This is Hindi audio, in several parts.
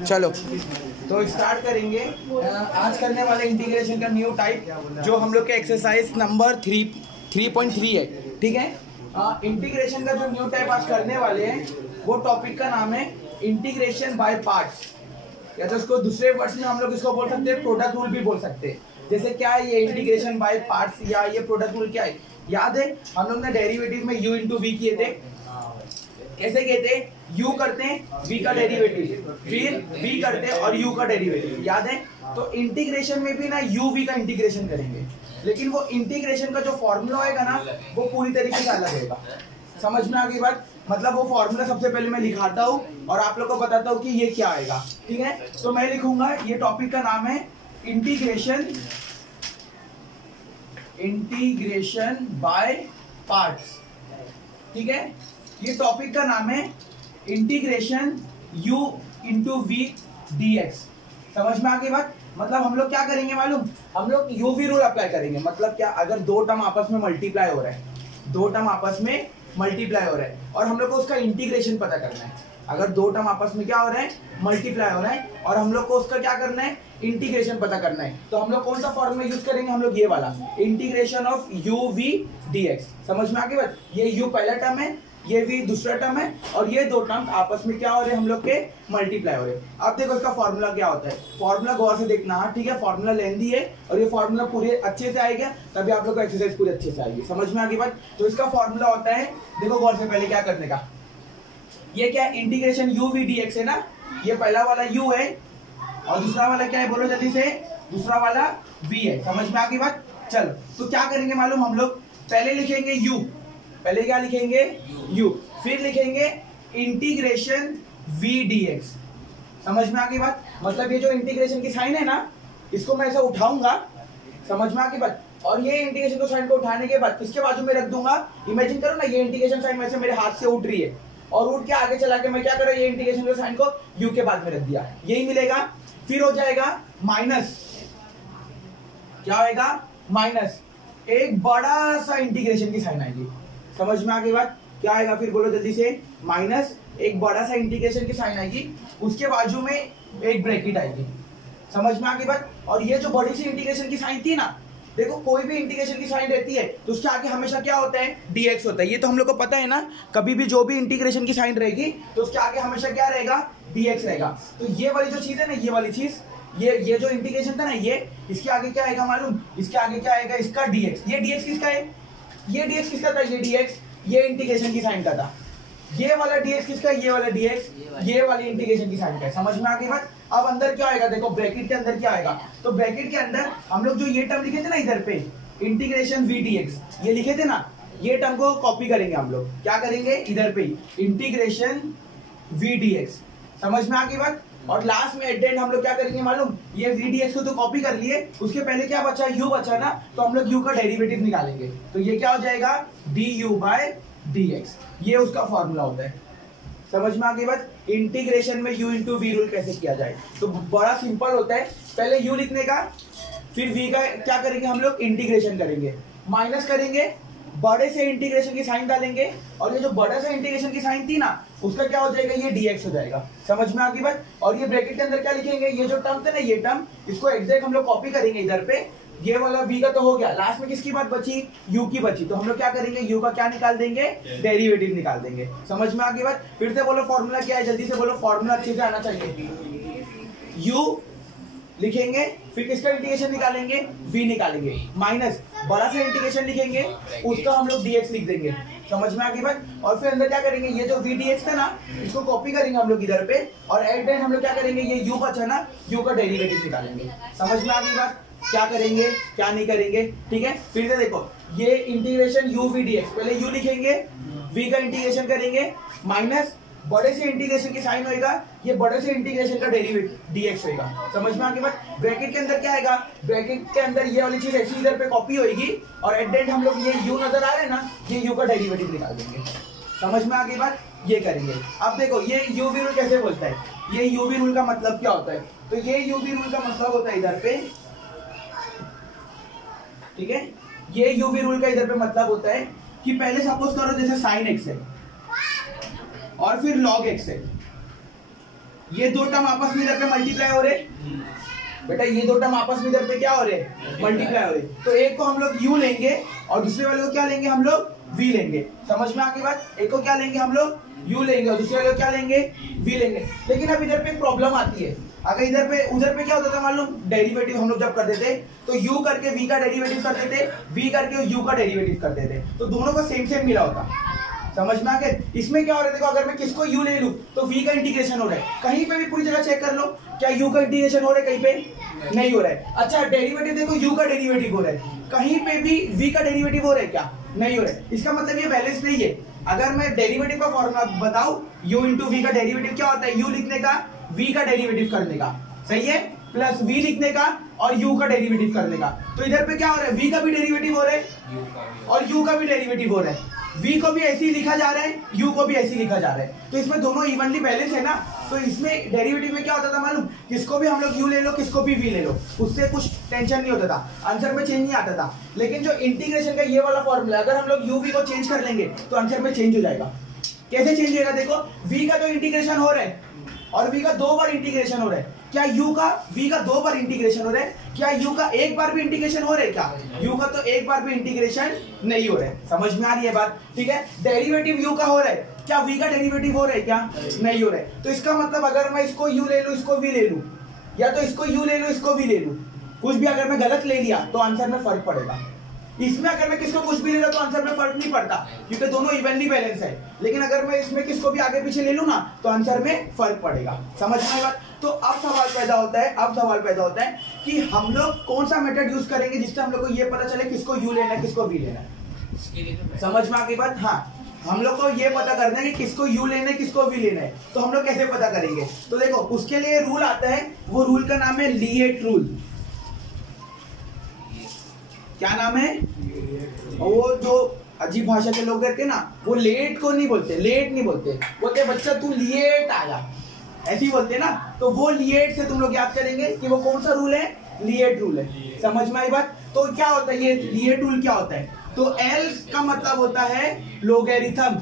चलो तो स्टार्ट करेंगे। आज करने वाले इंटीग्रेशन का न्यू टाइप जो हम लोग के एक्सरसाइज नंबर 3.3 है, ठीक है। इंटीग्रेशन का जो न्यू टाइप आज करने वाले हैं वो टॉपिक का नाम है इंटीग्रेशन बाय पार्ट्स, या तो इसको दूसरे वर्ड्स में हम लोग इसको बोल सकते हैं प्रोडक्ट रूल भी बोल सकते हैं। जैसे क्या है ये इंटीग्रेशन बाय पार्ट्स या ये प्रोडक्ट रूल क्या है, याद है हम लोग ने डेरिवेटिव में u इंटू वी किए थे। कैसे किए थे? u करते हैं v का डेरिवेटिव, फिर v करते हैं और u का डेरिवेटिव, याद है। तो इंटीग्रेशन में भी ना u v का इंटीग्रेशन करेंगे, लेकिन वो इंटीग्रेशन का जो फॉर्मूला होगा ना वो पूरी तरीके से अलग होगा। समझ में आ गई बात? मतलब वो फॉर्मूला सबसे पहले मैं लिखाता हूँ और आप लोग को बताता हूँ कि ये क्या आएगा, ठीक है। तो मैं लिखूंगा, ये टॉपिक का नाम है इंटीग्रेशन बाय पार्ट्स, ठीक है। ये टॉपिक का नाम है integration u into v dx। समझ में आ गई बात? मतलब हम लोग क्या करेंगे मालूम, हम लोग u v रूल अप्लाई करेंगे। मतलब क्या, अगर दो टर्म आपस में मल्टीप्लाई हो रहा है, दो टर्म आपस में मल्टीप्लाई हो रहा है और हम लोग को उसका इंटीग्रेशन पता करना है। अगर दो टर्म आपस में क्या हो रहा है, मल्टीप्लाई हो रहा है और हम लोग को उसका क्या करना है, इंटीग्रेशन पता करना है। तो हम लोग कौन सा फॉर्मूला यूज करेंगे, हम लोग ये वाला integration of u v dx। समझ में आ गई बात? ये u पहला टर्म है, ये v दूसरा टर्म है और ये दो टर्म्स आपस में क्या हो रहे हैं, हम लोग के मल्टीप्लाई हो रहे हैं। अब देखो इसका फॉर्मूला क्या होता है, फॉर्मूला गौर से देखना, ठीक है। फॉर्मूला लेंदी है और ये फॉर्मूला पूरे अच्छे से आएगा तभी आप लोग को एक्सरसाइज पूरी अच्छे से आएगी। समझ में आ गई बात? तो इसका फॉर्मूला होता है, देखो गौर से, पहले क्या करने का, ये क्या इंटीग्रेशन u v dx है ना, ये पहला वाला u है और दूसरा वाला क्या है, बोलो जल्दी से, दूसरा वाला v है। समझ में आ गई बात? चलो तो क्या करेंगे मालूम, हम लोग पहले लिखेंगे u, पहले क्या लिखेंगे u, फिर लिखेंगे इंटीग्रेशन v dx। समझ में आ गई बात? मतलब ये जो इंटीग्रेशन की साइन है ना, इसको मैं ऐसा उठाऊंगा, समझ में आ गई बात, और ये इंटीग्रेशन को साइन को उठाने के बाद इसके बाजू में रख दूंगा। इमेजिन करो ना, ये इंटीग्रेशन साइन वैसे मेरे हाथ से उठ रही है और उठ के आगे चला के मैं क्या कर रहा हूं, ये इंटीग्रेशन के साइन को u के बाद में रख दिया, यही मिलेगा। फिर हो जाएगा माइनस, क्या होएगा, माइनस एक बड़ा सा इंटीग्रेशन की साइन आएगी। समझ में आ गई बात? क्या आएगा फिर, बोलो जल्दी से, माइनस एक बड़ा सा इंटीग्रेशन की साइन आएगी, उसके बाजू में एक ब्रैकेट आएगी। समझ में आ गई बात? और ये जो बड़ी सी इंटीग्रेशन की साइन थी ना, देखो कोई भी इंटीग्रेशन की साइन रहती है तो उसके आगे हमेशा क्या होता है, dx होता है। ये तो हम लोग को पता है ना, कभी भी जो भी इंटीग्रेशन की साइन रहेगी तो उसके आगे हमेशा क्या रहेगा, dx रहेगा। तो ये वाली जो चीज है ना, ये वाली चीज, ये जो इंटीग्रेशन था ना, ये इसके आगे क्या आएगा मालूम, इसके आगे क्या आएगा, इसका dx। ये dx किसका है, ये dx किसका था, ये dx ये इंटीग्रेशन की साइन का था। ये वाला dx किसका है, ये वाला dx ये वाली इंटीग्रेशन की साइन का है। समझ में आ गई बात? अब अंदर क्या आएगा, देखो ब्रैकेट के अंदर क्या आएगा, तो ब्रैकेट के अंदर हम लोग जो ये टर्म लिखे थे ना इधर पे, इंटीग्रेशन v dx, ये लिखे थे ना, ये टर्म को कॉपी करेंगे हम लोग। क्या करेंगे, इधर पे इंटीग्रेशन v dx। समझ में आ गई बात? और लास्ट में एट द एंड हम लोग क्या करेंगे मालूम, ये v dx को तो कॉपी कर लिए, उसके पहले क्या बचा, u बचा ना, तो हम लोग u का डेरिवेटिव निकालेंगे। तो ये क्या हो जाएगा, du बाय dx, ये उसका फॉर्मूला होता है। समझ में आ गई बात? इंटीग्रेशन में u इंटू वी रूल कैसे किया जाए, तो बड़ा सिंपल होता है। पहले u लिखने का, फिर v का क्या करेंगे हम लोग, इंटीग्रेशन करेंगे, माइनस करेंगे, बड़े से इंटीग्रेशन की साइन डालेंगे और ये जो बड़ा सा इंटीग्रेशन की साइन थी ना, उसका क्या हो जाएगा, ये dx हो जाएगा। समझ में आ गई बात? और ये ब्रैकेट के अंदर क्या लिखेंगे, ये जो टर्म थे ना, ये टर्म, इसको एग्जैक्ट हम लोग कॉपी करेंगे इधर पे। ये वाला v का तो हो गया, लास्ट में किसकी बात बची, u की बची, तो हम लोग क्या करेंगे, u का क्या निकाल देंगे, डेरिवेटिव निकाल देंगे। समझ में आ गई बात? फिर से बोलो फॉर्मूला क्या है, जल्दी से बोलो, फॉर्मूला अच्छे से आना चाहिए। u लिखेंगे, फिर किसका इंटीग्रेशन निकालेंगे, v निकालेंगे, माइनस बड़ा सा इंटीग्रेशन लिखेंगे, उसका हम लोग dx लिख देंगे। समझ में आ गई बात? और फिर अंदर क्या करेंगे, ये जो v dx था ना, इसको कॉपी करेंगे हम लोग इधर पे और एट द एंड हम लोग क्या करेंगे, ये u बचा ना, u का डेरिवेटिव निकालेंगे। समझ में आ गई बात? क्या करेंगे क्या नहीं करेंगे, ठीक है। फिर से देखो, ये इंटीग्रेशन u v dx, पहले u लिखेंगे, v का इंटीग्रेशन करेंगे, माइनस बड़े से इंटीग्रेशन की साइन होएगा, ये बड़े से इंटीग्रेशन का डेरिवेटिव dx होएगा। समझ में आ गई बात? ब्रैकेट के अंदर क्या आएगा, ब्रैकेट के अंदर ये वाली चीज ऐसी इधर पे कॉपी होएगी और एट द एंड हम लोग ये u नजर आ रहा है ना, ये u का डेरिवेटिव निकाल देंगे। समझ में आ गई बात? ये करेंगे। अब देखो ये u v रूल कैसे बोलता है, ये u v रूल का मतलब क्या होता है, तो ये u v रूल का मतलब होता है इधर पे, ठीक है। ये u v रूल का इधर पे मतलब होता है कि पहले सपोज करो जैसे साइन x है और फिर log x है, ये दो टर्म आपस में इधर पे मल्टीप्लाई हो रहे बेटा, ये दो टर्म आपस में इधर पे क्या हो रहे, मल्टीप्लाई हो रहे। तो एक को हम लोग u लेंगे और दूसरे वाले को क्या लेंगे हम लोग, v लेंगे। समझ में आ गई बात? एक को क्या लेंगे हम लोग, u लेंगे और दूसरे वाले को क्या लेंगे, v लेंगे। लेकिन अब इधर पे एक प्रॉब्लम आती है, अगर इधर पे उधर पे क्या होता था मालूम, डेरिवेटिव हम लोग जब करते थे तो u करके v का डेरिवेटिव करते थे, v करके u का डेरिवेटिव करते थे, तो दोनों को सेम सेम मिला होता। समझ में आ गए? इसमें क्या हो रहा है देखो, अगर मैं किसको u ले लूं तो v का इंटीग्रेशन हो रहा है, कहीं पे भी पूरी जगह चेक कर लो, क्या u का इंटीग्रेशन हो रहा है, कहीं पे नहीं हो रहा है। अच्छा डेरिवेटिव देखो, u का डेरिवेटिव हो रहा है, कहीं पे भी v का डेरिवेटिव हो रहा है क्या, नहीं हो रहा है। इसका मतलब ये बैलेंस नहीं है। अगर मैं डेरिवेटिव का फॉर्मूला बताऊं, u इंटू वी का डेरिवेटिव क्या होता है, u लिखने का v का डेरिवेटिव करने का, सही है, प्लस v लिखने का और u का डेरिवेटिव करने का। तो इधर पे क्या हो रहा है, v का भी डेरिवेटिव हो रहा है और u का भी डेरिवेटिव हो रहा है। v को भी ऐसे ही लिखा जा रहा है, u को भी ऐसे ही लिखा जा रहा है, तो इसमें दोनों इवनली बैलेंस है ना। तो इसमें डेरिवेटिव में क्या होता था मालूम, किसको भी हम लोग u ले लो, किसको भी v ले लो, उससे कुछ टेंशन नहीं होता था, आंसर में चेंज नहीं आता था। लेकिन जो इंटीग्रेशन का ये वाला फॉर्मूला, अगर हम लोग u v को चेंज कर लेंगे तो आंसर में चेंज हो जाएगा। कैसे चेंज होगा देखो, v का तो इंटीग्रेशन हो रहा है और v का 2 बार इंटीग्रेशन हो रहा है, क्या u का v का 2 बार इंटीग्रेशन हो रहा है, क्या u का एक बार भी इंटीग्रेशन हो रहा है, क्या u का तो एक बार भी इंटीग्रेशन नहीं हो रहा है। समझ में आ रही है बात? ठीक है, डेरिवेटिव u का हो रहा है, क्या v का डेरिवेटिव हो रहा है, क्या नहीं हो रहा है। तो इसका मतलब अगर मैं इसको u ले लूं, इसको v ले लूं, या तो इसको u ले लूं, इसको v ले लूं, कुछ भी अगर मैं गलत ले लिया तो आंसर में फर्क पड़ेगा। इसमें अगर मैं किसको कुछ भी ले रहा तो आंसर में फर्क नहीं पड़ता, क्योंकि दोनों इवनली बैलेंस है। लेकिन अगर मैं इसमें किसको भी आगे पीछे ले लूं ना तो आंसर में फर्क पड़ेगा। समझ में बात? तो अब सवाल पैदा होता है कि हम लोग कौन सा मेथड यूज करेंगे जिससे हम लोग को ये पता चले किसको u लेना है, किसको v लेना है। समझ में आ गई बात? हाँ, हम लोग को ये पता करना है कि किसको u लेना है, किसको v लेना है। तो हम लोग कैसे पता करेंगे, तो देखो उसके लिए रूल आता है, वो रूल का नाम है लिएट रूल। क्या नाम है? वो जो अजीब भाषा के लोग रहते हैं ना, वो लेट को नहीं बोलते, लेट नहीं बोलते, बोलते बच्चा तू लिएट आया, ऐसे ही बोलते हैं ना। तो वो लिएट से तुम लोग याद करेंगे कि वो कौन सा रूल है, लिएट रूल है। समझ में आई बात? तो क्या होता है ये लिएट रूल, क्या होता है, तो L का मतलब होता है लोगैरिथम,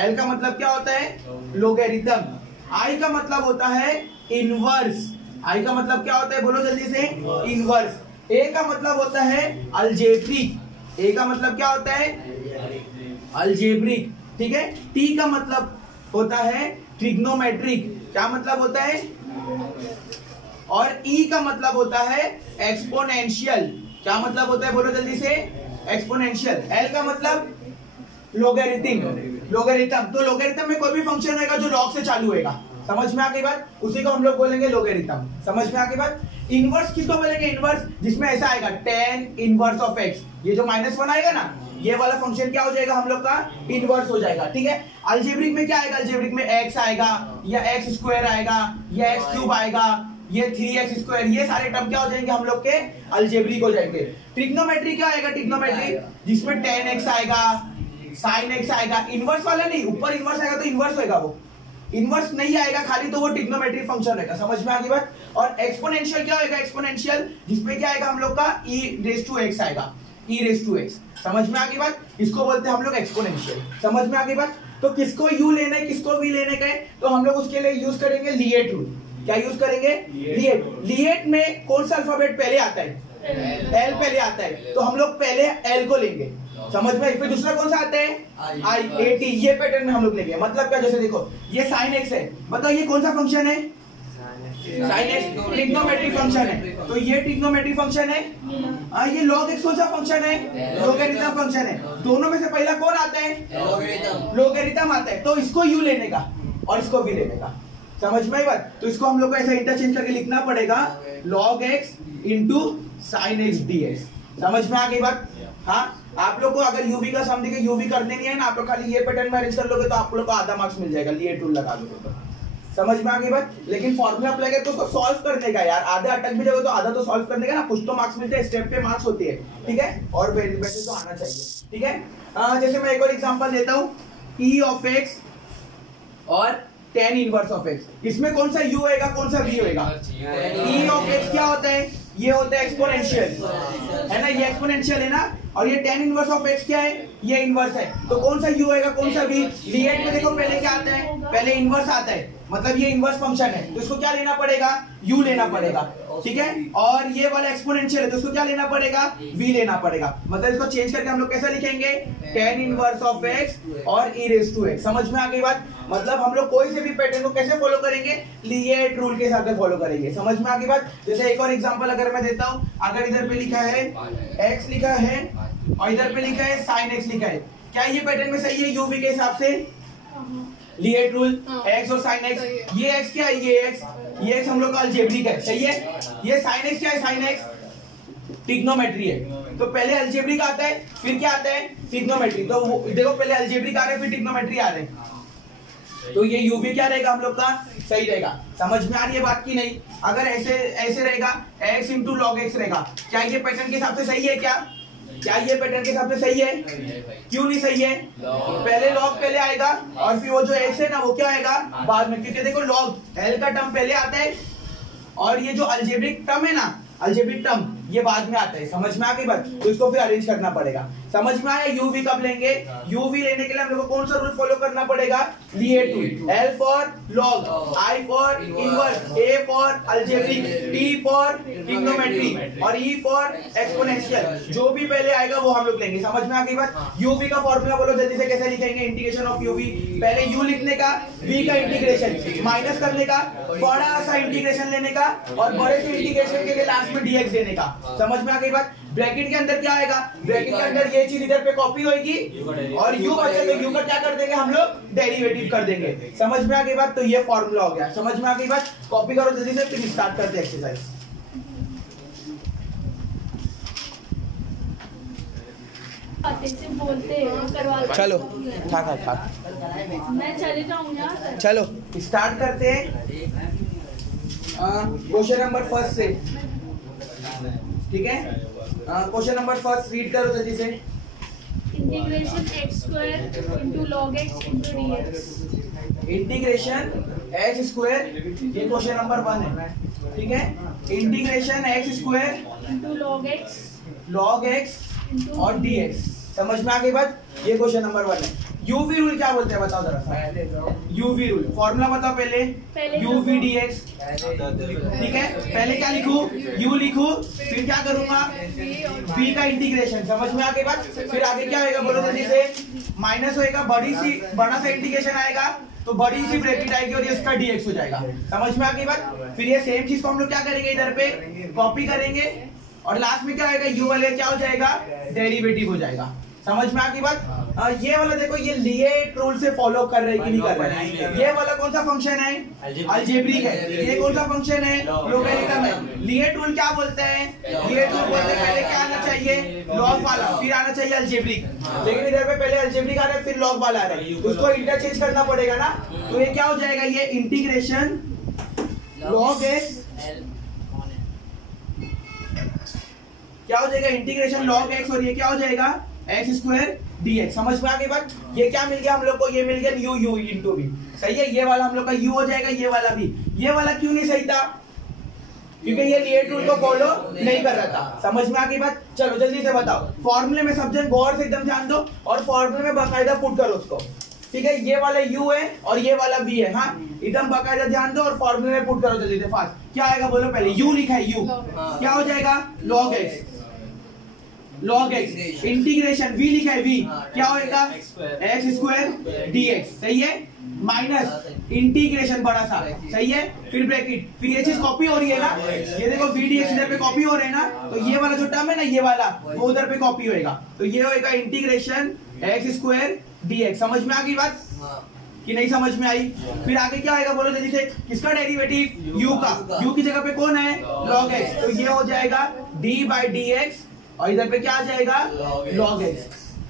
L का मतलब क्या होता है, लोगैरिथम। I का मतलब होता है इनवर्स, I का मतलब क्या होता है, बोलो जल्दी से, इनवर्स। A का मतलब होता है अलजेब्रिक, A का मतलब क्या होता है, अलजेब्रिक, ठीक है। T का मतलब होता है ट्रिग्नोमेट्रिक, क्या मतलब होता है, और E का मतलब होता है एक्सपोनेंशियल, क्या मतलब होता है, बोलो जल्दी से, एक्सपोनेंशियल। L का मतलब लोगैरिथम, तो लोगैरिथम में कोई भी फंक्शन रहेगा जो लॉग से चालू होगा। समझ में आ गई बात? उसी को हम लोग बोलेंगे लोगैरिथम। समझ में आ गई बात? इनवर्स किसको बोलेंगे, इनवर्स जिसमें ऐसा आएगा tan इनवर्स ऑफ x, ये जो -1 आएगा ना, ये वाला फंक्शन क्या हो जाएगा हम लोग का, इनवर्स हो जाएगा। ठीक है, अलजेब्रिक में क्या आएगा, अलजेब्रिक में x आएगा या x स्क्वायर आएगा या x क्यूब आएगा, ये 3x स्क्वायर, ये सारे टर्म क्या हो जाएंगे हम लोग के, अलजेब्रिक हो जाएंगे। ट्रिग्नोमेट्री क्या आएगा, ट्रिग्नोमेट्री जिसमें tan x आएगा, sin x आएगा, इनवर्स वाला नहीं, ऊपर इनवर्स आएगा तो इनवर्स होगा, वो इनवर्स नहीं आएगा खाली तो वो ट्रिग्नोमेट्री फंक्शन रहेगा। समझ में आ गई बात? और एक्सपोनेंशियल क्या होगा, एक्सपोनेंशियल जिसमें क्या आएगा हम लोग का e रेज़ टू x आएगा, e रेज़ टू x। समझ में आ गई बात? इसको बोलते हैं हम लोग एक्सपोनेंशियल। समझ में आ गई बात? तो किसको u लेना है, किसको v लेने का है, तो हम लोग उसके लिए यूज करेंगे लिएट रूल। क्या यूज करेंगे, लिएट। लिएट में कौन सा अल्फाबेट पहले आता है, L पहले आता है, तो हम लोग पहले L को लेंगे। समझ में? फिर दूसरा कौन सा आता है, I, AT, ये पैटर्न में हम लोग लेंगे। मतलब क्या, जैसे देखो ये sin x है, बताओ ये कौन सा फंक्शन है, sin x ट्रिग्नोमेट्रिक फंक्शन है, तो ये ट्रिग्नोमेट्रिक फंक्शन है। ये log x कौन सा फंक्शन है, लोगैरिथम फंक्शन है। दोनों में से पहला कौन आता है, लोगैरिथम आता है, तो इसको u लेने का और इसको v लेने का। समझ में आई बात? तो इसको हम लोग को ऐसा इंटरचेंज करके लिखना पड़ेगा, log x into sin x dx। समझ में आ गई बात? हाँ, आप लोग को अगर यूवी का सम देके यूवी करने नहीं है ना, आप लोग खाली ये पैटर्न में अरेंज कर लोगे तो आप लोग को आधा मार्क्स मिल जाएगा, लिएट रूल लगा दोगे तो। समझ में आ गई बात? लेकिन फॉर्मूला अप्लाई करके उसको सॉल्व करने का यार, आधा अटक भी जाओगे तो आधा तो सॉल्व करने का ना, कुछ तो मार्क्स मिलते हैं, स्टेप पे मार्क्स होती है। ठीक है, और वैसे तो आना चाहिए। ठीक है, जैसे मैं एक और एग्जांपल देता हूँ, e ऑफ x और tan इनवर्स ऑफ x, इसमें कौन सा u होएगा, कौन सा v होएगा। e ऑफ x क्या होता है, ये होता है एक्सपोनेंशियल, है ना, ये एक्सपोनेंशियल है ना। और ये tan इनवर्स ऑफ x क्या है, ये इनवर्स है। तो कौन सा u होएगा, कौन सा v? लिएट में देखो पहले क्या आता है, पहले इनवर्स आता है, मतलब ये इनवर्स फंक्शन है तो इसको क्या लेना पड़ेगा, u लेना पड़ेगा, ठीक है। और ये वाला एक्सपोनेंशियल है तो इसको क्या लेना पड़ेगा, v लेना पड़ेगा। मतलब इसको चेंज करके हम लोग कैसा लिखेंगे, tan इनवर्स ऑफ x और e रेज़ टू x। समझ में आ गई बात? मतलब हम लोग कोई से भी पैटर्न को कैसे फॉलो करेंगे, लिएट रूल के हिसाब से फॉलो करेंगे। समझ में आ गई बात? जैसे एक और एग्जांपल अगर मैं देता हूं, अगर इधर पे लिखा है x लिखा है और इधर पे लिखा है sin x लिखा है, क्या ये पैटर्न में सही है uv के हिसाब से? लिएट रूल x और sin x, ये x क्या है, ये x हम लोग का अलजेब्रिक है, सही है। ये sin x क्या है, sin x ट्रिग्नोमेट्री है। तो पहले अलजेब्रिक आता है फिर क्या आता है, ट्रिग्नोमेट्री। तो देखो पहले अलजेब्रिक आ रहा है फिर ट्रिग्नोमेट्री आ रहा है, तो ये uv क्या रहेगा हम लोग का, सही रहेगा। समझ में आ रही है बात की नहीं? अगर ऐसे रहेगा x इंटू लॉग x रहेगा, क्या ये पैटर्न के हिसाब से सही है? क्या ये पैटर्न के हिसाब से सही है? क्यों नहीं सही है? पहले लॉग पहले आएगा और फिर वो जो x है ना वो क्या आएगा बाद में, क्योंकि देखो लॉग l का टर्म पहले आता है और ये जो अलजेब्रिक टर्म है ना, अलजेब्रिक टर्म ये बाद में आता है। समझ में आ गई बात? तो इसको फिर अरेंज करना पड़ेगा। समझ में आया? uv कब लेंगे, uv लेने के लिए हम लोग को कौन सा रूल फॉलो करना पड़ेगा, LIATE rule. l for log, i for inverse, a for algebraic, t for trigonometry और e फॉर एक्सपोनेंशियल। जो भी पहले आएगा वो हम लोग लेंगे। समझ में आ गई बात? uv का फॉर्मूला बोलो जल्दी से, कैसे लिखेंगे इंटीग्रेशन ऑफ uv? पहले u लिखने का, v का इंटीग्रेशन माइनस करने का, बड़ा सा इंटीग्रेशन लेने का और बड़े से इंटीग्रेशन के लिए लास्ट में dx देने का। समझ में आ गई बात? ब्रैकेट के अंदर क्या आएगा, ब्रैकेट के अंदर ये चीज इधर पे कॉपी होगी और u बचे तो u का क्या कर देंगे हम लोग, डेरिवेटिव कर देंगे। समझ में आ गई बात? तो ये फॉर्मूला हो गया। समझ में आ गई बात? कॉपी करो जल्दी से, फिर स्टार्ट करते हैं एक्सरसाइज। चलो ठाक मैं चले जाऊंगा। चलो स्टार्ट करते हैं क्वेश्चन नंबर फर्स्ट से, ठीक है। क्वेश्चन नंबर फर्स्ट रीड करो जल्दी से। Integration x square into log x into dx। Integration x square, ये क्वेश्चन नंबर 1 है, ठीक है। Integration x square into log x और dx। समझ में आ गई बात? ये क्वेश्चन नंबर 1 है। यूवी रूल क्या बोलते हैं बताओ जरा सा। यूवी रूल फॉर्मूला बताओ पहले यूवी dx, ठीक है। पहले क्या लिखूं, u लिखूं, फिर क्या करूंगा, v का इंटीग्रेशन। समझ में आ गई बात? फिर आगे क्या होएगा बोलो जल्दी से, माइनस होएगा, बड़ा सा इंटीग्रेशन आएगा तो बड़ी सी ब्रैकेट आएगी और ये इसका dx हो जाएगा। समझ में आ गई बात? फिर ये सेम चीज को हम लोग क्या करेंगे, इधर पे कॉपी करेंगे और लास्ट में क्या आएगा, u वाले क्या हो जाएगा, डेरिवेटिव हो जाएगा। समझ में आ गई बात? ये वाला देखो, ये लिएट रूल से फॉलो कर रहे कि नहीं कर रहे। ये वाला कौन सा फंक्शन है, अलजेब्रिक है। ये कौन सा फंक्शन है, लोगरिथम है। लिएट रूल क्या बोलते हैं, लिएट रूल बोलते हैं पहले क्या आना चाहिए, लॉग वाला, फिर आना चाहिए अलजेब्रिक। लेकिन इधर पे पहले अलजेब्रिक आ रहा है फिर लॉग वाला आ रहा है, उसको इंटरचेंज करना पड़ेगा ना। तो ये क्या हो जाएगा, ये इंटीग्रेशन लॉग एक्स, क्या हो जाएगा, इंटीग्रेशन लॉग एक्स और ये क्या हो जाएगा, एक्स स्क्वायर dx। समझ में आ गई बात? ये क्या मिल गया हम लोग को, ये मिल गया u इंटू v। सही है, ये वाला हम लोग का u हो जाएगा, ये वाला भी। ये वाला क्यों नहीं सही था, क्योंकि ये लिएट रूल को फॉलो नहीं कर रहा था। समझ में आ गई बात? चलो जल्दी से बताओ, फॉर्मूले में सब जन गौर से एकदम ध्यान दो और फॉर्मूले में बाकायदा पुट करो उसको, ठीक है। ये वाला u है और ये वाला v है, हाँ एकदम बाकायदा ध्यान दो और फॉर्मूले में पुट करो जल्दी से फास्ट। क्या आएगा बोलो पहले, u लिखा है, u क्या हो जाएगा, log x, log x integration v लिखा है, v क्या होएगा, एक्स स्क्वायर dx। सही है, माइनस इंटीग्रेशन बड़ा सा, सही है, फिर ब्रैकेट, फिर ये चीज कॉपी हो रही है ना, ये देखो v dx इधर पे कॉपी हो रहे हैं ना, तो ये वाला जो टर्म है ना, ये वाला वो उधर पे कॉपी होएगा, तो ये होएगा इंटीग्रेशन एक्स स्क्वायर dx। समझ में आ गई बात कि नहीं समझ में आई? फिर आगे क्या आएगा बोलो जल्दी से, किसका डेरिवेटिव, u का, u की जगह पे कौन है, log x, तो ये हो जाएगा d बाई dx और इधर पे क्या आ जाएगा, log x।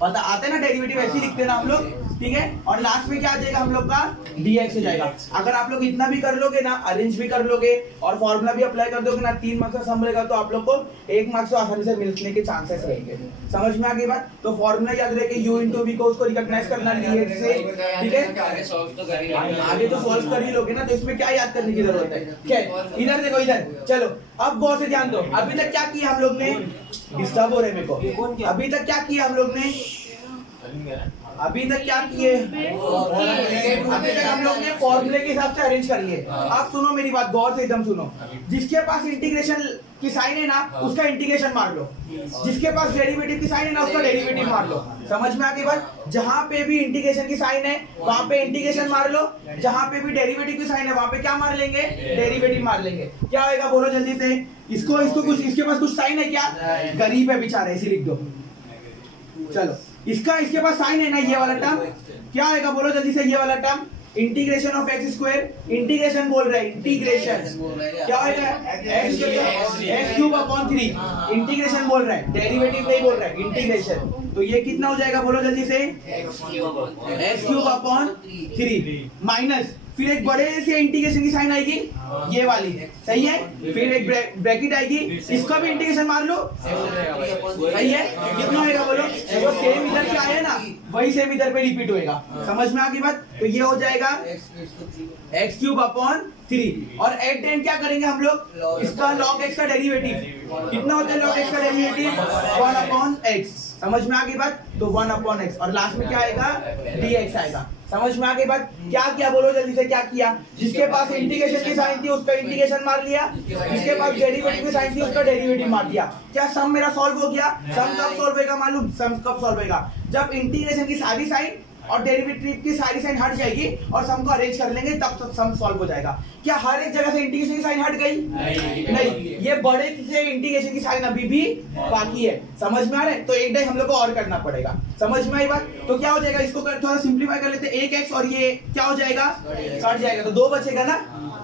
पता आता है ना, डेरिवेटिव ऐसे लिखते हैं ना हम लोग। ठीक है, और लास्ट में क्या आ जाएगा हम लोग का dx हो जाएगा। अगर आप लोग इतना भी कर लोगे ना, अरेंज भी कर लोगे और फॉर्मूला भी अप्लाई कर दोगे ना, 3 मार्क्स का सम रहेगा तो आप लोग को 1 मार्क्स तो आसानी से मिलने के चांसेस रहेंगे। समझ में आ गई बात? तो फॉर्मूला याद रहे u into v को उसको रिकॉग्नाइज करना dx से, ठीक है। आगे तो सॉल्व कर ही लोगे ना, तो इसमें क्या याद करने की जरूरत है? क्या इधर देखो, इधर चलो, अब गौर से ध्यान दो। अभी तक क्या किया हम लोग ने? डिस्टर्ब हो रहे मेरे को। अभी तक क्या किया हम लोग ने? अभी तक क्या किए? अभी तक हम लोग ने फॉर्मूले के हिसाब से अरेंज कर लिए। आप सुनो मेरी बात, गौर से एकदम सुनो। जिसके पास इंटीग्रेशन की साइन है ना, उसका इंटीग्रेशन मार लो। जिसके पास डेरिवेटिव की साइन है ना, उसका डेरिवेटिव मार लो। समझ में आ गई बात? जहां पे भी इंटीग्रेशन की साइन है वहां पे इंटीग्रेशन मार लो, जहां पे भी डेरिवेटिव की साइन है वहां पे क्या मार लेंगे? डेरिवेटिव मार लेंगे। क्या होगा बोलो जल्दी से? इसको कुछ, इसके पास कुछ साइन है क्या? गरीब है बेचारा, इसी लिख दो। चलो, इसके पास साइन है ना, ये वाला टर्म क्या आएगा बोलो जल्दी से? ये वाला term integration of x square, integration बोल रहा है, इंटीग्रेशन क्या आएगा? एक्स क्यूब अपॉन 3, इंटीग्रेशन बोल रहा है, डेरिवेटिव नहीं बोल रहा है, इंटीग्रेशन। तो ये कितना हो जाएगा बोलो जल्दी से? एक्स क्यूब अपॉन 3 माइनस, फिर एक बड़े से इंटीग्रेशन की साइन आएगी, ये वाली, सही है। फिर एक ब्रैकेट आएगी, इसका भी इंटीग्रेशन मार लो, सही है। कितना होगा बोलो? जो सेम इधर पे आया ना, वही सेम इधर पे रिपीट होएगा। समझ में आ गई बात? तो ये हो जाएगा एक्स क्यूब अपॉन 3, और एट एंड क्या करेंगे हम लोग? इसका log x का डेरिवेटिव कितना होता है? log x का डेरिवेटिव 1 अपॉन x। समझ में आ गई बात? तो 1 अपॉन x, और लास्ट में क्या आएगा? dx आएगा। समझ में आ गई बात? क्या किया बोलो जल्दी से? क्या किया? जिसके पास इंटीग्रेशन की साइन थी उसका इंटीग्रेशन मार लिया, जिसके पास डेरिवेटिव की साइन थी उसका डेरिवेटिव मार दिया। क्या सम मेरा सॉल्व हो गया? सम कब सॉल्व होगा मालूम? सम कब सॉल्व होगा? जब इंटीग्रेशन की सारी साइन और डेरिवेटिव की सारी साइन हट जाएगी और सम को अरेंज कर लेंगे, तब तो सम सॉल्व हो जाएगा। क्या हर एक जगह से इंटीग्रेशन की साइन हट गई? नहीं। ये बड़े से इंटीग्रेशन की साइन अभी भी बाकी है। समझ में आ रहा है? तो एक डे हम लोग को और करना पड़ेगा। समझ में आई बात? तो क्या हो जाएगा? इसको थोड़ा सिंप्लीफाई कर लेते हैं। 1x और ये क्या हो जाएगा? कट जाएगा, तो 2 बचेगा ना।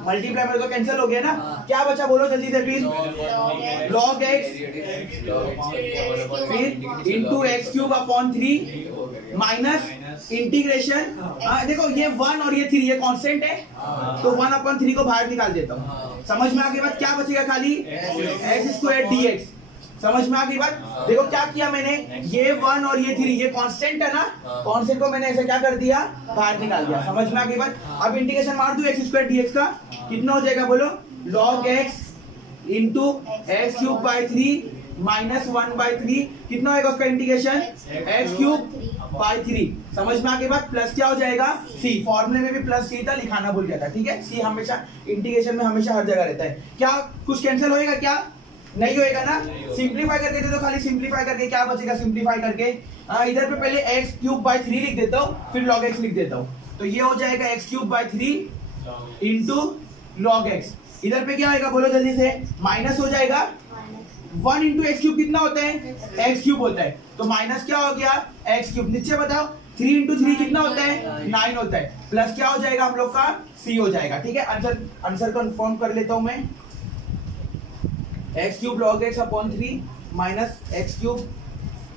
मल्टीप्लाई मेरे को कैंसिल हो गया ना। क्या बचा बोलो जल्दी से? फिर log x फिर into x cube upon 3 minus integration, देखो ये 1 और ये 3 ये कांस्टेंट है, तो 1 अपॉन 3 को बाहर निकाल देता हूँ। समझ में आ गई बात? क्या बचेगा? खाली एक्स स्क्वायर dx। समझ में आ गई बात? देखो क्या किया मैंने, ये 1 और ये 3 ये कांस्टेंट है ना, कांस्टेंट को मैंने ऐसे क्या कर दिया? बाहर निकाल दिया। समझ में आ गई बात? अब इंटीग्रेशन मार दूं एक्स स्क्वायर dx का, कितना हो जाएगा बोलो? log x into x cube by 3 minus 1 by 3, कितना होगा उसका इंटीग्रेशन? X cube by 3। समझ में आ गई बात? प्लस क्या हो जाएगा? c। फॉर्मूले में भी प्लस c था, लिखाना भूल गया था, ठीक है। c हमेशा इंटीग्रेशन में हमेशा हर जगह रहता है। क्या कुछ कैंसिल होएगा? क्या नहीं होएगा ना। सिंप्लीफाई करके दे दो, खाली सिंप्लीफाई करके क्या बचेगा? सिंप्लीफाई करके इधर पे पहले एक्स क्यूब बाई 3 लिख देता हूँ, फिर log x लिख देता हूँ। तो ये हो जाएगा x cube by 3 into log x। इधर पे क्या आएगा बोलो जल्दी से? माइनस हो जाएगा। 1 इंटू एक्स क्यूब कितना होता है? एक्स क्यूब होता है, तो माइनस क्या हो गया? X cube. नीचे बताओ 3 इंटू 3 कितना होता है? 9 होता है। प्लस क्या हो जाएगा हम लोग का? c हो जाएगा, ठीक है। आंसर कंफर्म कर लेता हूं मैं। X cube log x upon 3 minus x cube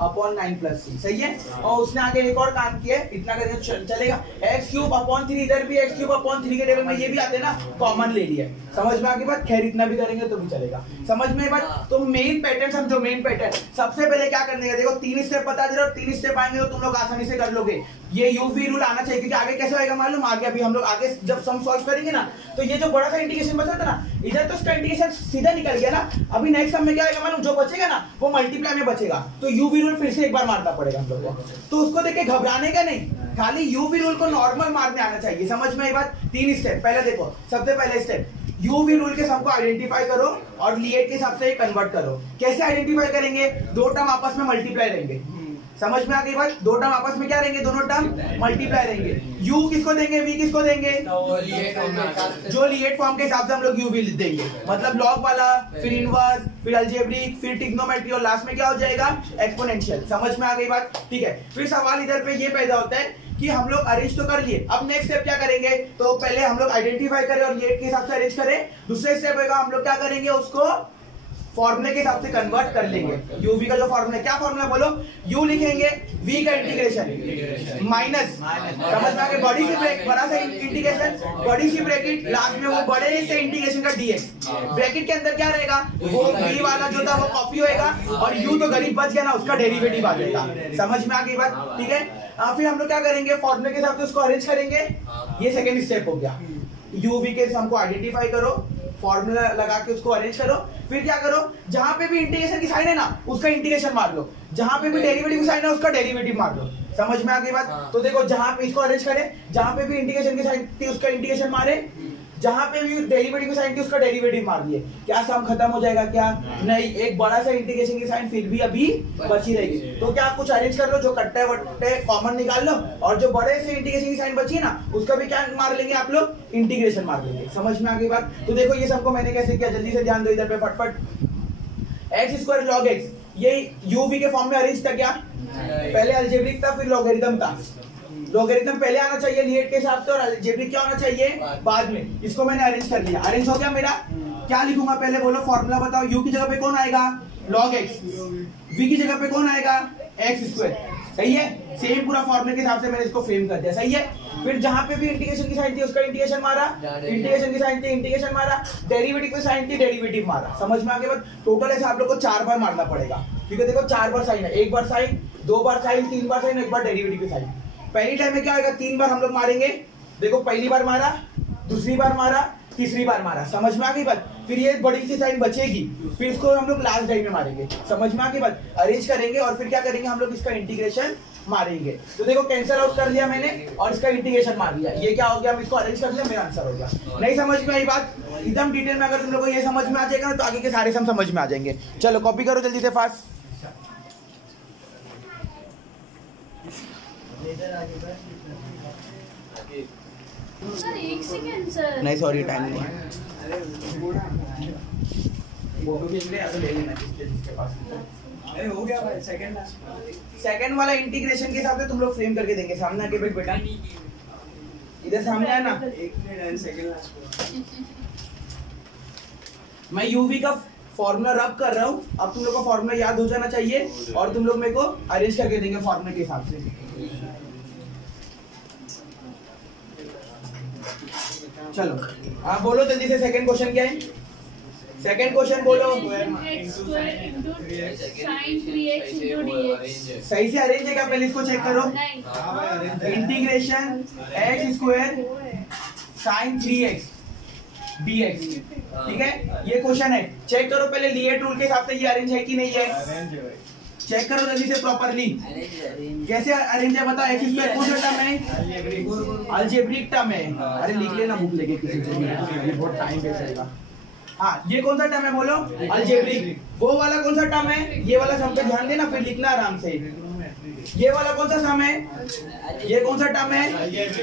upon 9 plus c, सही है। और उसने आगे एक और काम किया है, इतना करके चलेगा। एक्स क्यूब अपॉन 3, इधर भी एक्स क्यूब अपॉन 3 के टेबल में ये भी आते हैं ना, कॉमन ले लिया। समझ में आ गई बात? खैर इतना भी करेंगे तो भी चलेगा। समझ में बात? तो मेन पैटर्न समझो, मेन पैटर्न सबसे पहले क्या करने का, देखो 3 स्टेप बता दे रहा हूं, 3 स्टेप आएंगे तो तुम लोग आसानी से कर लोगे। ये यूवी रूल आना चाहिए, क्योंकि आगे कैसे होएगा मालूम? आगे अभी हम लोग आगे जब सम सॉल्व करेंगे ना, तो ये जो बड़ा सा इंटीग्रेशन बचा था ना, इधर तो उसका इंटीग्रेशन सीधा निकल गया ना। अभी नेक्स्ट सम में क्या आएगा मालूम? जो बचेगा ना वो मल्टीप्लाई में बचेगा, तो यूवी रूल फिर से एक बार मारना पड़ेगा हम लोग को। तो उसको देख के घबराने का नहीं, खाली यूवी रूल को नॉर्मल मारने आना चाहिए। समझ में आई बात? 3 स्टेप। पहले देखो, सबसे पहले स्टेप यूवी रूल के सम को आइडेंटिफाई करो और लिएट के हिसाब से कन्वर्ट करो। कैसे आइडेंटिफाई करेंगे? 2 टर्म आपस में मल्टीप्लाई रहेंगे। समझ में आ गई बात? 2 टर्म आपस में क्या रहेंगे? दोनों टर्म मल्टीप्लाई रहेंगे। u किसको देंगे? v किसको देंगे? जो लिएट फॉर्म के हिसाब से हम लोग u v देंगे, मतलब लॉग वाला, फिर इनवर्स, फिर अलजेब्रिक, फिर ट्रिग्नोमेट्री, और लास्ट में क्या हो जाएगा? एक्सपोनेंशियल। समझ में आ गई बात? ठीक है। फिर सवाल इधर पे ये पैदा होता है कि हम लोग अरेंज तो कर लिए, अब नेक्स्ट स्टेप क्या करेंगे? तो पहले हम लोग आइडेंटिफाई करें और लिएट के हिसाब से अरेंज करें। दूसरा स्टेप होगा हम लोग क्या करेंगे? उसको फॉर्मूले के हिसाब से कन्वर्ट कर लेंगे। यूवी का जो फॉर्मूला, क्या फॉर्मूला बोलो, यू लिखेंगे वी का इंटीग्रेशन माइनस, समझ में आ गया, बड़ी सी ब्रैकेट, बड़ा सा इंटीग्रेशन, बड़ी सी ब्रैकेट, लास्ट में वो बड़े से इंटीग्रेशन का डीएक्स। ब्रैकेट के अंदर क्या रहेगा, वो वी वाला जो था वो कॉपी होएगा और यू तो गरीब बच गया ना, उसका डेरिवेटिव आ जाएगा। समझ में आ गई बात, ठीक है। फिर हम लोग क्या करेंगे, फॉर्मूले के हिसाब से उसको अरेंज करेंगे। ये सेकंड स्टेप हो गया, यूवी के सम को आइडेंटिफाई करो, फॉर्मूला लगा के उसको अरेंज करो। फिर क्या करो, जहां पे भी इंटीग्रेशन की साइन है ना उसका इंटीग्रेशन मार लो, जहां पे भी डेरिवेटिव की साइन है उसका डेरिवेटिव मार लो। समझ में आ गई बात। तो देखो जहां पे इसको अरेंज करें, जहां पे भी इंटीग्रेशन की साइन थी उसका इंटीग्रेशन मारे, जहां पे भी डेरिवेटिव की साइन थी उसका डेरिवेटिव मार दिए। क्या सम खत्म हो जाएगा, क्या नहीं, एक बड़ा सा इंटीग्रेशन की साइन फिर भी अभी बची रहेगी। तो क्या कुछ अरेंज कर लो, जो कट्टे वट्टे कॉमन निकाल लो, और जो बड़े से इंटीग्रेशन की साइन बची ना उसका भी क्या मार लेंगे आप लोग, इंटीग्रेशन मार लेंगे। समझ में आ गई बात। तो देखो ये सबको मैंने कैसे किया, जल्दी से ध्यान दो इधर पे फटफट। एक्स स्क्वायर लॉग एक्स, ये यूवी के फॉर्म में अरेंज था क्या, पहले अलजेब्रिक था फिर लॉगरिथम था। लॉगरिथम पहले आना चाहिए लिएट के हिसाब से, और अलजेब्रिक क्या होना चाहिए बाद में। इसको मैंने अरेंज कर लिया, अरेंज हो गया मेरा। क्या लिखूंगा पहले बोलो, फॉर्मूला बताओ। यू की जगह पे कौन आएगा, लॉग एक्स, वी की जगह पे कौन आएगा, एक्स स्क्वायर। सही है, सेम पूरा फॉर्मूले के हिसाब से मैंने इसको फ्रेम कर दिया। सही है, फिर जहां पे भी इंटीग्रेशन की साइन थी उसका इंटीग्रेशन मारा, इंटीग्रेशन की साइन थी इंटीग्रेशन मारा, डेरिवेटिव की साइन थी डेरिवेटिव मारा। समझ में आ गया। टोटल ऐसे आप लोग को 4 बार मारना पड़ेगा, क्योंकि देखो 4 बार साइन है, 1 बार साइन, 2 बार साइन, 3 बार साइन, 1 बार डेरिवेटिव की साइन। पहली टाइम में क्या होगा, 3 बार हम लोग मारेंगे। देखो पहली बार मारा, दूसरी बार मारा, तीसरी बार मारा। समझ में आ गई बात। फिर ये बड़ी सी साइन बचेगी, फिर इसको हम लोग लास्ट टाइम में मारेंगे। समझ में आ गई बात। अरेंज करेंगे और फिर क्या करेंगे, हम लोग इसका इंटीग्रेशन मारेंगे। तो देखो कैंसिल आउट कर लिया मैंने और इसका इंटीग्रेशन मार दिया। ये क्या हो गया, हम इसको अरेंज कर लिया, मेरा आंसर हो गया। नहीं समझ में आई बात, एकदम डिटेल में अगर तुम लोगों को ये समझ में आ जाएगा ना तो आगे के सारे सम समझ में आ जाएंगे। चलो कॉपी करो जल्दी से फास्ट। सर एक सेकंड सर, नहीं सॉरी टाइम नहीं है, फोटो खींच ले या तो ले लेना जिसके पास। अरे हो गया भाई, सेकंड वाला इंटीग्रेशन के हिसाब से तुम लोग फ्रेम करके देंगे। सामने आके बैठ बेटा, इधर सामने है ना। 1 मिनट एंड सेकंड लास्ट। मैं यूवी का फॉर्मूला रब कर रहा हूँ, अब तुम लोग को फॉर्मूला याद हो जाना चाहिए और तुम लोग मेरे को अरेंज करके देंगे फॉर्मूले के हिसाब से। चलो आप बोलो जल्दी से, सेकंड क्वेश्चन क्या है, सेकंड क्वेश्चन बोलो। x square into sin 3x into dx। सही से अरेंज है क्या, पहले इसको चेक करो। नहीं, integration x square sin 3x dx, ठीक है, ये क्वेश्चन है। चेक करो पहले लिएट रूल के हिसाब से ये अरेंज है कि नहीं है, चेक करो जल्दी से प्रॉपरली। कैसे अरेंज है बताओ। एक्स स्क्वायर कौन सा टर्म है, अलजेब्रिक टर्म है। अरे लिख लेना बुक लेके किसी से, ये बहुत टाइम वेस्ट रहेगा। हाँ ये कौन सा टर्म है बोलो, अलजेब्रिक। वो वाला कौन सा टर्म है, ये वाला सम पे ध्यान देना फिर लिखना आराम से। ये वाला कौन सा सम है, ये कौन सा टर्म है,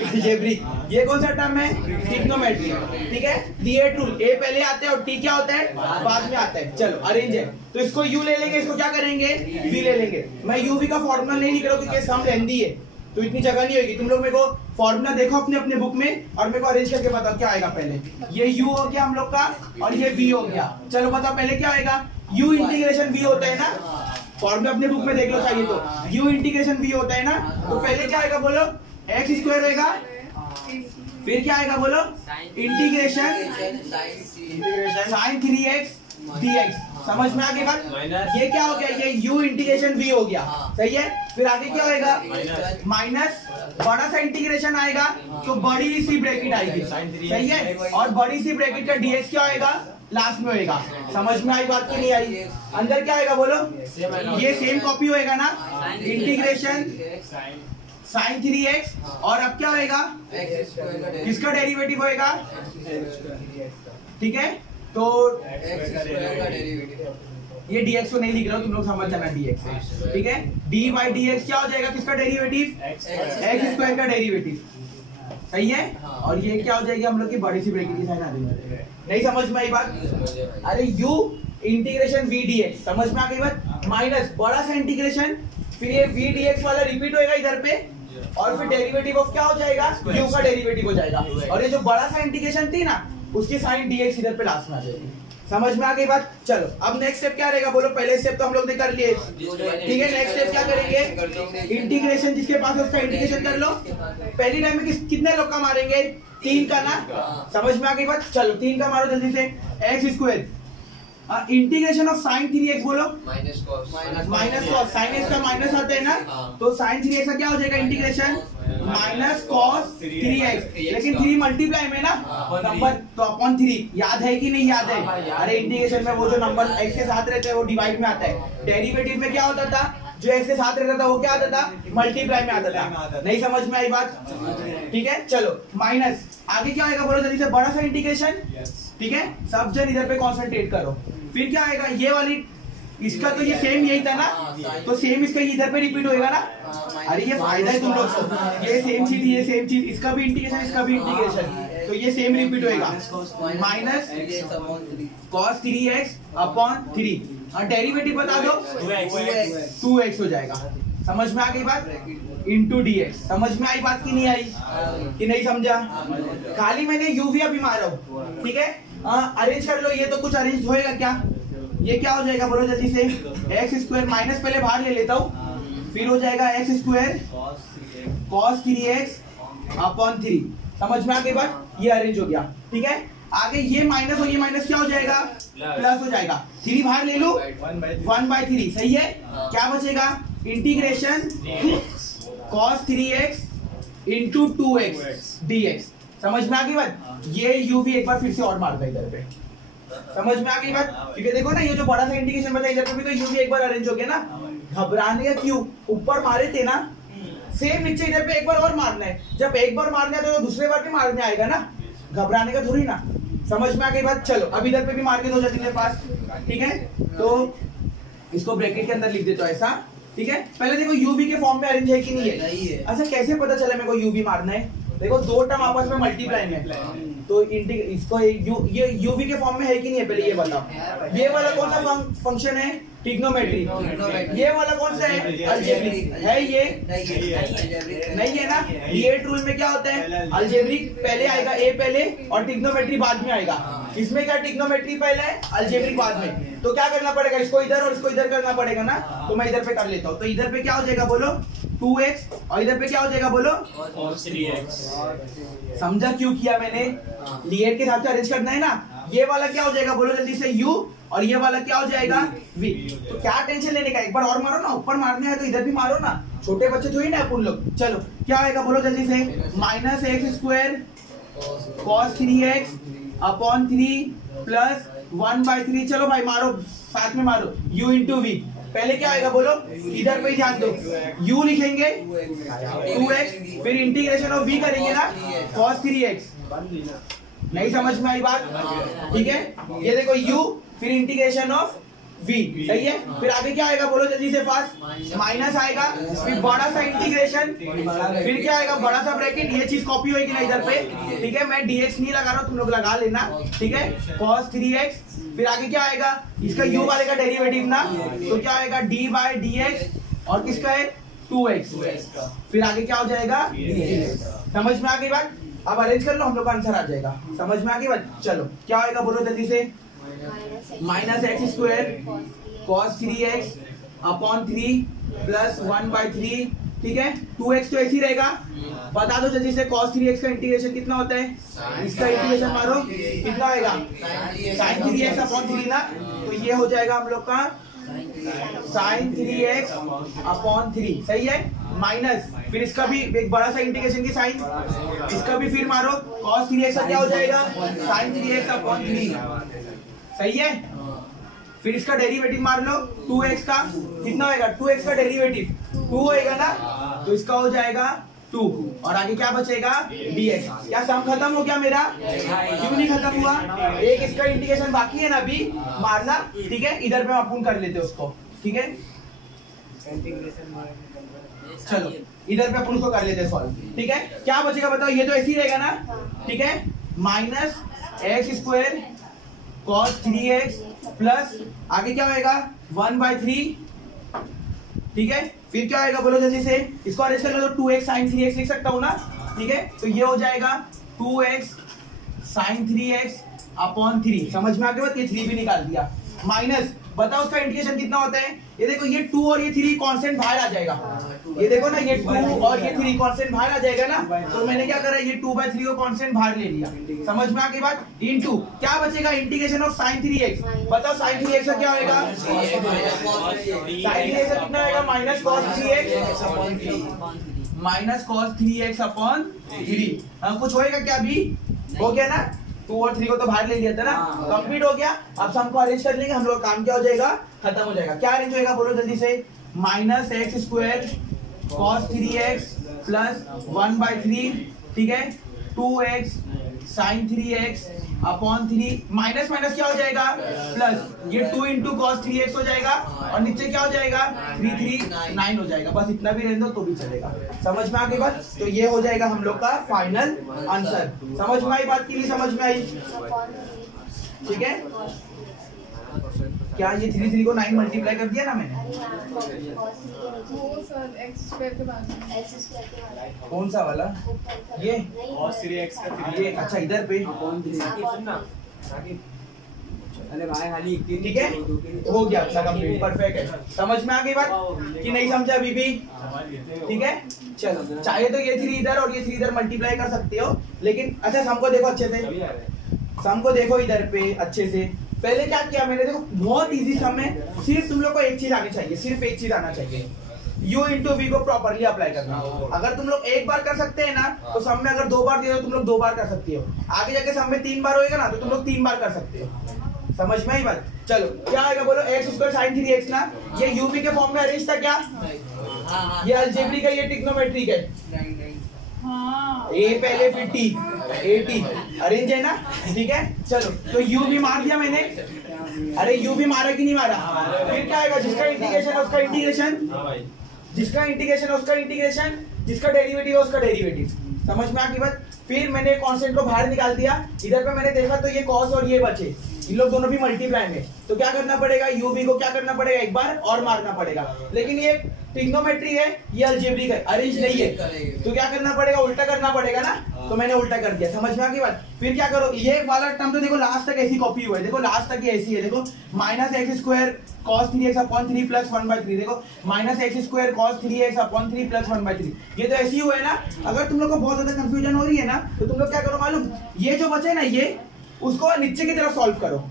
अलजेब्रिक। ये कौन सा टर्म है, ट्रिग्नोमेट्री। ठीक है, लिएट रूल, ए पहले आते हैं और टी क्या होता है बाद में आता है। चलो अरेंज है, तो इसको यू ले लेंगे, इसको क्या करेंगे वी ले लेंगे। मैं यूवी का फॉर्मूला नहीं लिख रहा हूँ क्योंकि सम लेंदी है तो इतनी जगह नहीं होगी। तुम लोग मेरे को फॉर्मूला देखो अपने अपने बुक में और मेरे को अरेंज करके बताओ क्या आएगा। पहले ये u हो गया हम लोग का और ये v हो गया। चलो बताओ पहले क्या आएगा, u इंटीग्रेशन v होता है ना, फॉर्मूला अपने बुक में देख लो चाहिए तो। u इंटीग्रेशन v होता है ना, तो पहले क्या आएगा बोलो, x स्क्वायर होएगा, फिर क्या आएगा बोलो, इंटीग्रेशन sin 3x dx। समझ में आ गई बात। ये क्या हो गया, ये u इंटीग्रेशन v हो गया, सही है। फिर आगे क्या होएगा, माइनस बड़ा सा इंटीग्रेशन आएगा तो बड़ी सी ब्रैकेट आएगी, सही है। और बड़ी सी ब्रैकेट का dx क्या आएगा लास्ट में होएगा। समझ में आई बात की नहीं आई। अंदर क्या आएगा बोलो, ये सेम कॉपी होएगा ना, इंटीग्रेशन sin 3x और अब क्या होएगा, किसका डेरिवेटिव होएगा, ठीक है। तो ये dx को नहीं लिख रहा हूँ, तुम लोग समझ जाना dx है, ठीक है। d बाई dx क्या हो जाएगा, किसका डेरिवेटिव, x स्क्वायर का डेरिवेटिव, सही है। और ये क्या हो जाएगी हम लोग की बड़ी सी ब्रैकेट की साइन आ जाएगी। नहीं समझ में आई बात। अरे u इंटीग्रेशन v dx, समझ में आ गई बात। माइनस बड़ा सा इंटीग्रेशन, फिर ये v dx वाला रिपीट होएगा इधर पे और फिर डेरिवेटिव ऑफ क्या हो जाएगा, u का डेरिवेटिव हो जाएगा। और ये जो बड़ा सा इंटीग्रेशन थी ना उसकी साइन dx इधर पे लास्ट में आ जाएगी। समझ में आ गई बात? चलो अब नेक्स्ट स्टेप क्या रहेगा बोलो? पहले स्टेप तो हम लोग ने कर लिए, ठीक है। नेक्स्ट स्टेप क्या करेंगे? इंटीग्रेशन जिसके पास है उसका इंटीग्रेशन कर लो। पहली टाइम में कितने लोग का मारेंगे? 3 का ना। समझ में आ गई बात? चलो 3 का मारो जल्दी से। X square integration of sine 3x बोलो। माइनस कॉस साइन x का माइनस आता है ना, तो साइन 3x का क्या हो जाएगा? इंटीग्रेशन माइनस कॉस 3x, लेकिन 3 मल्टीप्लाई में ना नंबर, तो अपॉन 3 याद है कि नहीं याद है? अरे इंटीग्रेशन में वो जो नंबर x के साथ रहते हैं वो डिवाइड में आता है। डेरिवेटिव में क्या होता था? जो x के साथ रहता था वो क्या आता था? मल्टीप्लाई में आता था। नहीं समझ में आई बात? ठीक है। चलो माइनस आगे क्या आएगा बोलो जल्दी से? बड़ा सा इंटीग्रेशन, ठीक है। सब जन इधर पे कॉन्सेंट्रेट करो। फिर क्या आएगा? ये वाली, इसका तो ये सेम यही था ना, तो सेम इसका इधर पे रिपीट होएगा ना। अरे ये फायदा है तुम लोग को, ये सेम चीज, ये सेम चीज, इसका भी इंटीग्रेशन, इसका भी इंटीग्रेशन, तो ये सेम रिपीट होएगा। माइनस कॉस 3x अपॉन 3 और डेरिवेटिव बता दो 2x हो जाएगा। समझ में आ गई बात? Into dx। समझ में आई बात की नहीं आई? कि नहीं समझा? खाली मैंने uv अभी मारा हूँ, ठीक है। अरेंज कर लो, ये तो कुछ अरेंज होएगा क्या? ये क्या हो जाएगा बोलो जल्दी से? एक्स स्क्वायर माइनस पहले बाहर ले लेता हूँ, फिर हो जाएगा x square cos 3x upon 3। समझ में आ गई बात? ये अरेंज हो गया, ठीक है। आगे ये माइनस और ये माइनस क्या हो जाएगा? प्लस हो जाएगा। 3 बाहर ले लो, 1/3 सही है। क्या बचेगा? Integration cos 3x into 2x dx। समझ में आ गई बात? ये uv एक बार फिर से और मारता है इधर पे। समझ में आ गई बात? क्योंकि देखो ना, ये जो बड़ा सा इंटीग्रेशन बताया इधर पे भी तो uv एक बार अरेंज हो गया ना। घबराने का क्यों? ऊपर मारे थे ना, सेम नीचे इधर पे एक बार और मारना है। जब एक बार मारना है तो दूसरे बार भी मारने आएगा ना, घबराने का थोड़ी ना। समझ में आ गई बात? चलो अब इधर पे भी मार के दो जल्दी मेरे पास, ठीक है। तो इसको ब्रैकेट के अंदर लिख देता हूं ऐसा, ठीक है। पहले देखो uv के फॉर्म में अरेंज है कि नहीं है? अच्छा कैसे पता चला मेरे को uv मारना है? देखो दो टर्म आपस में मल्टीप्लाई में, तो इसको ये uv के फॉर्म में है कि नहीं है? पहले ये बताओ। ये वाला कौन सा फंक्शन है? ट्रिग्नोमेट्री। ये वाला कौन सा है? अलजेब्रिक है। ये नहीं है ना। डीएट रूल में क्या होता है? अलजेब्रिक पहले आएगा, ए पहले और ट्रिग्नोमेट्री बाद में आएगा। इसमें क्या ट्रिग्नोमेट्री पहले है, अलजेब्रिक बाद में। तो क्या करना पड़ेगा? इसको इधर और इसको इधर करना पड़ेगा ना। तो मैं इधर पे कर लेता हूँ। तो इधर पे क्या हो जाएगा बोलो? 2x और इधर पे क्या हो जाएगा बोलो? 3x। समझा क्यों किया मैंने? डीएट के हिसाब से अरेंज करना है ना। ये वाला क्या हो जाएगा बोलो जल्दी से? u और ये वाला क्या हो जाएगा? v। तो क्या टेंशन लेने का? एक बार और मारो ना, ऊपर मारने है तो इधर भी मारो ना, छोटे बच्चे थोड़ी ना अपन लोग। चलो क्या आएगा बोलो जल्दी से? Minus x square cos 3x upon 3 plus 1/3। चलो भाई मारो, साथ में मारो। u into v। पहले क्या आएगा बोलो? इधर पे ध्यान दो, u लिखेंगे 2x, फिर इंटीग्रेशन ऑफ v करेंगे ना, cos 3x। नहीं समझ में आई बात? ठीक है। ये देखो u फिर इंटीग्रेशन ऑफ v, सही है। फिर आगे क्या आएगा बोलो जल्दी से? फास्ट माइनस आएगा, फिर बड़ा सा इंटीग्रेशन, फिर क्या आएगा? बड़ा सा ब्रैकेट। ये चीज कॉपी होगी ना इधर पे, ठीक है। मैं dx नहीं लगा रहा हूँ, तुम लोग लगा लेना, ठीक है। cos 3x, फिर आगे क्या आएगा? इसका u वाले का डेरिवेटिव ना, तो क्या आएगा? d/dx और किसका है? 2x। फिर आगे क्या हो जाएगा? समझ में आ गई बात? अब अरेंज कर लो, हम लोग का आंसर आ जाएगा। समझ में आ गई बात? चलो क्या आएगा बोलो जल्दी से? Minus x square cos 3x upon 3 plus 1/3, ठीक है। 2x तो ऐसे ही रहेगा। बता दो जल्दी से cos 3x का इंटीग्रेशन कितना होता है? इसका इंटीग्रेशन मारो, कितना आएगा? sin 3x अपॉन 3 ना, तो ये हो जाएगा हम लोग का sin 3x अपॉन 3, सही है। माइनस फिर इसका भी एक बड़ा सा इंटीग्रेशन की साइन, इसका भी फिर मारो, cos 3x का क्या हो जाएगा? sin 3x अपॉन 3, सही है। फिर इसका डेरिवेटिव मार लो 2x का, कितना होएगा? 2x का डेरिवेटिव 2 होएगा ना, तो इसका हो जाएगा 2 और आगे क्या बचेगा? dx। क्या सम खत्म हो गया मेरा? क्यों नहीं खत्म हुआ? एक इसका इंटीग्रेशन बाकी है ना अभी मारना, ठीक है। इधर पे अपन कर लेते उसको, ठीक है। चलो इधर पे अपन उसको कर लेते सॉल्व, ठीक है। क्या बचेगा बताओ? ये तो ऐसे ही रहेगा ना, ठीक है। Minus x square cos 3x plus आगे क्या होएगा? 1/3, ठीक है। फिर क्या आएगा बोलो जल्दी से? इसको अरेंज कर लो तो 2x sin 3x लिख सकता हूं ना, ठीक है। तो ये हो जाएगा 2x sin 3x अपॉन 3, समझ में आ गया बात, ये 3 भी निकाल दिया, माइनस बताओ उसका इंटीग्रेशन कितना होता है, ये देखो ये 2 और ये 3 कांस्टेंट बाहर आ जाएगा, ये देखो ना ये 2 और ये 3 कांस्टेंट बाहर आ जाएगा ना, तो मैंने क्या करा ये 2/3 को कांस्टेंट बाहर ले लिया, समझ में आ गई बात, इनटू क्या बचेगा इंटीग्रेशन ऑफ sin 3x, बताओ sin 3x का क्या होएगा, sin 3x का कितना आएगा माइनस cos 3x अपॉन 3, कुछ होएगा क्या अभी, हो गया ना, 2 और 3 को तो बाहर ले लिया था ना, कंप्लीट हो गया, अब सम को अरेंज कर लेंगे हम लोग, काम क्या हो जाएगा, खत्म हो जाएगा, क्या अरेंज होएगा बोलो जल्दी से, -x² cos 3x प्लस 1/3, ठीक है, 2x sin 3x upon 3, minus minus क्या हो जाएगा प्लस, ये 2 इंटू cos 3x हो जाएगा और नीचे क्या हो जाएगा 339 हो जाएगा, बस इतना भी रहने दो तो भी चलेगा, समझ में आ गई बात, तो ये हो जाएगा हम लोग का फाइनल आंसर, समझ में आई बात, की नहीं समझ में आई, ठीक है, क्या ये 3 को 9 मल्टीप्लाई कर दिया ना मैंने, वो सर x² के बाद में कौन सा वाला, ये cos 3x का 3, ये अच्छा इधर पे, अरे भाई खाली ठीक है, हो गया, अच्छा कंप्लीट, परफेक्ट है, समझ में आ गई बात कि नहीं समझा अभी भी, ठीक है, चलो चाहे तो ये 3 इधर और ये 3 इधर मल्टीप्लाई कर सकते हो, लेकिन अच्छा सम को देखो अच्छे से, सम को देखो इधर पे अच्छे से, पहले क्या किया मैंने, देखो बहुत इजी सम है, सिर्फ तुम लोग को एक चीज आनी चाहिए, सिर्फ एक चीज आना चाहिए, u इंटू वी को प्रॉपरली अप्लाई करना, अगर तुम लोग एक बार कर सकते हैं ना, तो सम में अगर 2 बार दिया तो तुम लोग 2 बार कर सकते हो, आगे जाके सम में 3 बार होएगा ना तो तुम लोग 3 बार कर सकते हो, समझ में आई बात, चलो क्या आएगा बोलो, x² sin 3x ना, ये u v के फॉर्म में अरेंज था क्या, ये अलजेब्रिक है, ये ट्रिग्नोमेट्रिक है, हाँ ए पहले फिर टी, ए टी अरेंज है ना, ठीक है, चलो तो u भी मार दिया मैंने, अरे u भी मारा कि नहीं मारा, फिर क्या आएगा, जिसका इंटीग्रेशन उसका इंटीग्रेशन, जिसका इंटीग्रेशन उसका इंटीग्रेशन, जिसका डेरिवेटिव उसका डेरिवेटिव, समझ में आ गई बात, फिर मैंने कांस्टेंट को बाहर निकाल दिया, इधर पे मैंने देखा तो ये cos और ये बचे, इन लोग दोनों भी मल्टीप्लाई में, तो क्या करना पड़ेगा, u v को क्या करना पड़ेगा, एक बार और मारना पड़ेगा, लेकिन ये ट्रिग्नोमेट्री है, ये अलजेब्रिक है, अरेंज नहीं है, तो क्या करना पड़ेगा, उल्टा करना पड़ेगा ना, तो मैंने उल्टा कर दिया, समझ में आ गई बात, फिर क्या करो, ये वाला टर्म तो देखो लास्ट तक ऐसी कॉपी हुआ है, देखो लास्ट तक ये ऐसी है, देखो -x² cos 3x upon 3 plus 1/3, देखो -x² cos 3x upon 3 plus 1/3, ये तो ऐसी ही हुआ है ना, अगर तुम लोग को बहुत ज्यादा कंफ्यूजन हो रही है ना, तो तुम लोग क्या करो मालूम, ये जो बचे ना ये, उसको नीचे की तरफ सॉल्व करो,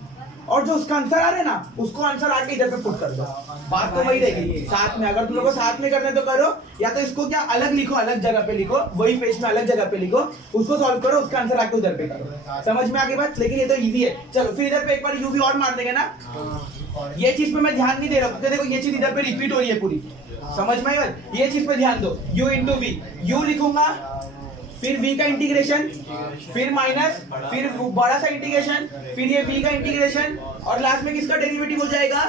और जो उसका आंसर आ रहा है ना, उसको आंसर आके इधर पे पुट कर दो, बात तो वही रहेगी, साथ में, अगर तुम लोग को साथ में करना है तो करो, या तो इसको क्या अलग लिखो, अलग जगह पे लिखो, वही पेज में अलग जगह पे लिखो, उसको सॉल्व करो, उसका आंसर आके उधर पे करो, समझ में आ गई बात, लेकिन ये तो इजी है, चलो फिर इधर पे एक बार u भी और मार देंगे ना, ये चीज पे मैं ध्यान नहीं दे रहा हूँ, देखो ये चीज इधर पे रिपीट हो रही है पूरी, समझ में आई बात, ये चीज पे ध्यान दो, u इंटू वी, u लिखूंगा, फिर v का इंटीग्रेशन, फिर माइनस, फिर बड़ा सा इंटीग्रेशन, फिर ये v का इंटीग्रेशन, और लास्ट में किसका डेरिवेटिव हो जाएगा,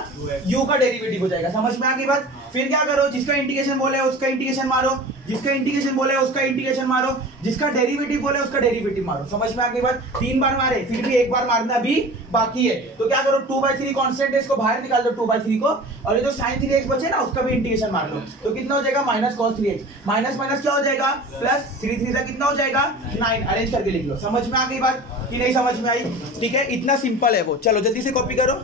u का डेरिवेटिव हो जाएगा, समझ में आ गई बात, फिर क्या करो, जिसका इंटीग्रेशन बोले उसका इंटीग्रेशन मारो, जिसका इंटीग्रेशन बोले उसका इंटीग्रेशन मारो, जिसका डेरिवेटिव बोले उसका डेरिवेटिव मारो, समझ में आ गई बात, 3 बार मारे, फिर भी एक बार मारना भी बाकी है, तो क्या करो 2/3 कांस्टेंट है, इसको बाहर निकाल दो 2/3 को, और ये जो sin 3x बचे ना उसका भी इंटीग्रेशन मार लो, तो कितना हो जाएगा -cos 3x, माइनस माइनस क्या हो जाएगा प्लस, 3 का कितना हो जाएगा 9, अरेंज करके लिख लो, समझ में आ गई बात कि नहीं समझ में आई, ठीक है, इतना सिंपल है वो, चलो जल्दी से कॉपी करो।